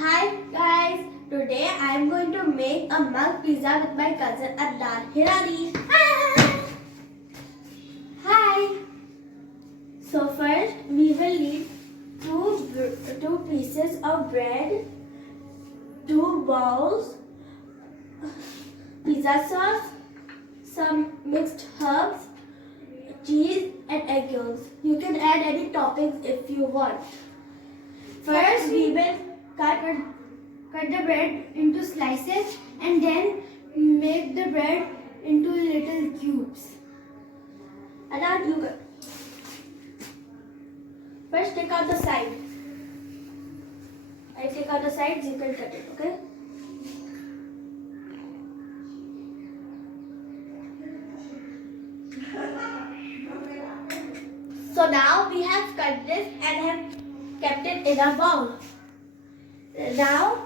Hi guys, today I am going to make a mug pizza with my cousin Adnan Hirani. Hi! So first we will need two pieces of bread, 2 bowls, pizza sauce, some mixed herbs, cheese and egg yolks. You can add any toppings if you want. First we will cut the bread into slices and then make the bread into little cubes. And now you go. First take out the side. I take out the sides, you can cut it, okay? So now we have cut this and have kept it in a bowl. Now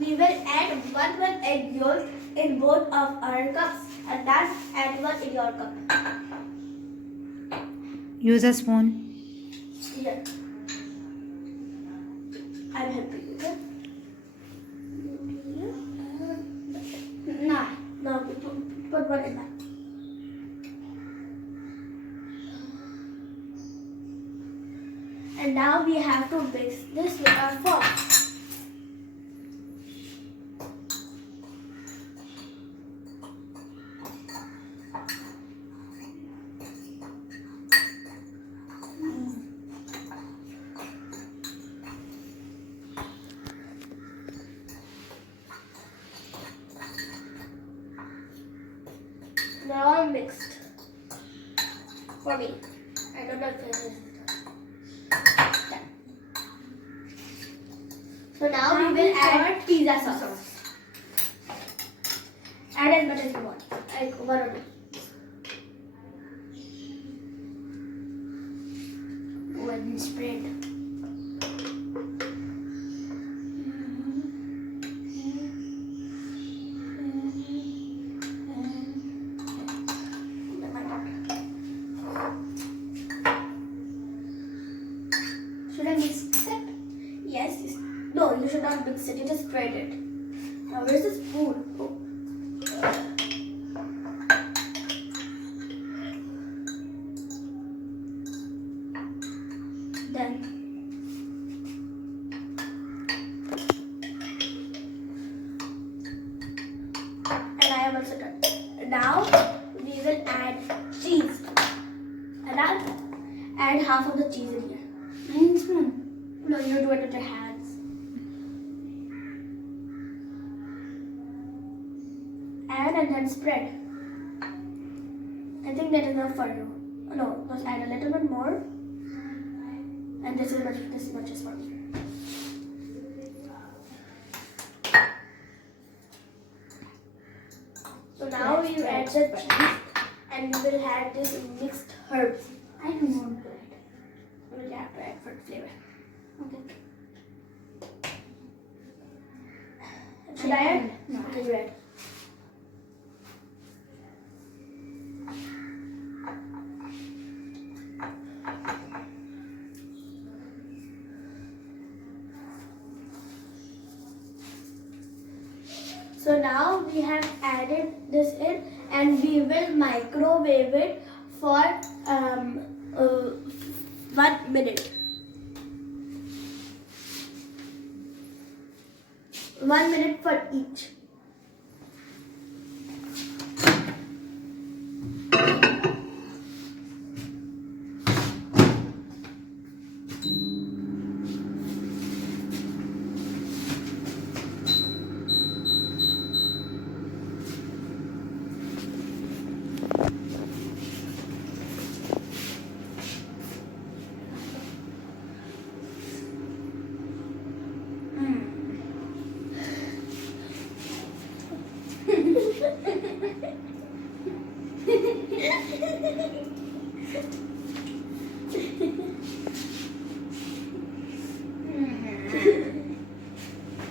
we will add one egg yolk in both of our cups and then add one in your cup. Use a spoon. Here. I'm helping you, okay? Now put one in that. And now we have to mix this with our fork. They're all mixed. For me. I don't know if this is done. So now we will add pizza sauce. Add as much as you want. Like 1 or 2. One spread. Should I mix it? Yes. No, you should not mix it. You just spread it. Now, where's the spoon? Oh. Done. And I am also done. Now, we will add cheese. And I'll add half of the cheese in here. No, you do it with your hands. Add and then spread. I think that is enough for you. No, let's add a little bit more. And this much is for me. So now you add the cheese and you will add this mixed herbs. I don't want to add. You will have to add for the flavor. Okay. Should I add? No. Okay, you add. So now we have added this in and we will microwave it for 1 minute. 1 minute for each.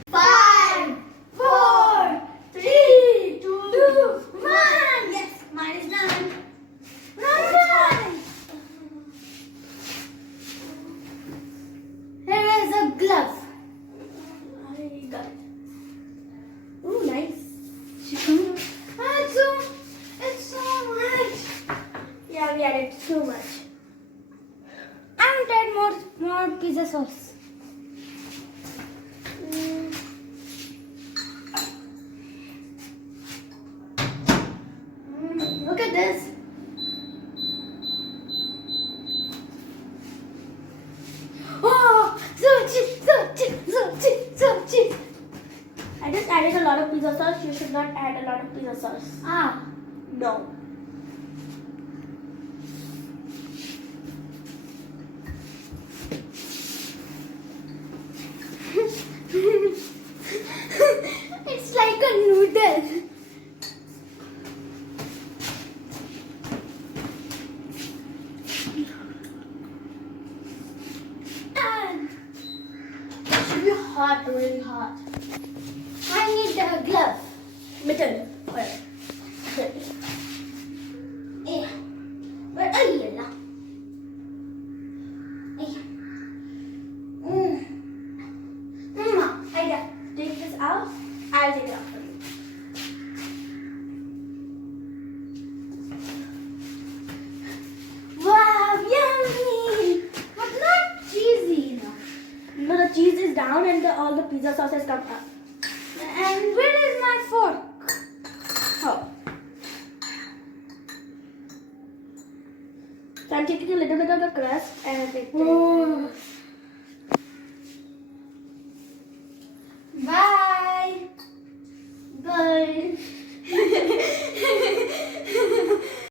Five, four, three, two, one. Yes, mine is done. Run. Here is a glove. cut. Ooh, nice. It's so much. Yeah, we added too much. I want to add more pizza sauce. Look at this. Oh, so cheap. I just added a lot of pizza sauce. You should not add a lot of pizza sauce. Ah, No. it's like a noodle. It should be hot, really hot. I need a glove. Mitten. Whatever. Yeah. But ayala. Mama, I got take this out. I'll take it out for you. wow, yummy. But not cheesy enough. No, the cheese is down and all the pizza sauce has come up. And where is my fork? Oh. So I'm taking a little bit of the crust and Oh,